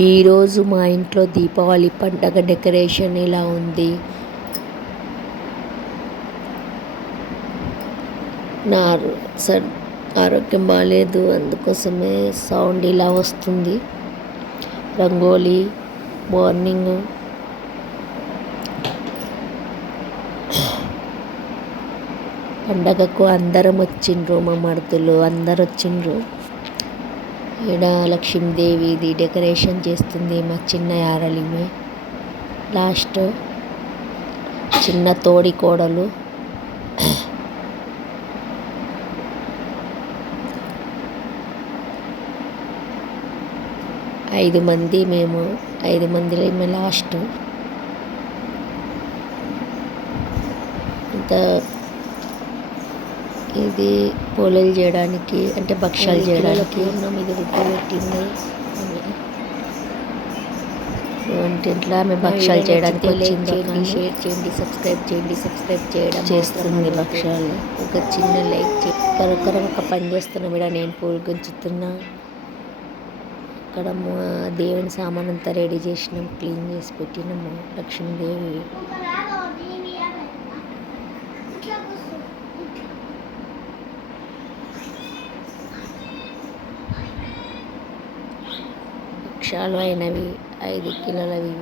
ఈరోజు మా ఇంట్లో దీపావళి పండగ డెకరేషన్ ఇలా ఉంది. నా ఆరోగ్యం బాగాలేదు, అందుకోసమే సౌండ్ ఇలా వస్తుంది. రంగోలీ మార్నింగ్ పండగకు అందరం వచ్చిండ్రు, మా మరుదులు అందరు వచ్చిండ్రు. ఈడ లక్ష్మీదేవిది డెకరేషన్ చేస్తుంది మా చిన్న యారలిమే. లాస్ట్ చిన్న తోడి కోడలు. ఐదు మందిలో ఈమె లాస్ట్. ఇంత ఇది పోలేలు చేయడానికి అంటే భక్ష్యాలు చేయడానికి ఇది పెట్టింది. వంటింట్లో ఆమె భక్ష్యాలు చేయడానికి వచ్చింది. షేర్ చేయండి, సబ్స్క్రైబ్ చేయడం చేస్తుంది. భక్ష్యాలు ఒక చిన్న లైక్ కరొకరం ఒక పని చేస్తున్నాం. ఇక్కడ నేను పూలు గుంచుతున్నా. అక్కడ దేవుని సామాన్ అంతా రెడీ చేసినాం, క్లీన్ చేసి పెట్టినాము. లక్ష్మీదేవి భక్ష్యాలు అయినవి 5 కిలోలవి.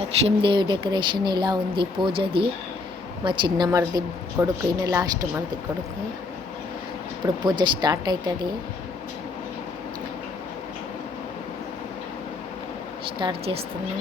లక్ష్మీదేవి డెకరేషన్ ఇలా ఉంది. పూజది మా చిన్న మరిది కొడుకు, ఈయన లాస్ట్ మరిది కొడుకు. ఇప్పుడు పూజ స్టార్ట్ అవుతుంది. స్టార్ట్ చేస్తున్నాం.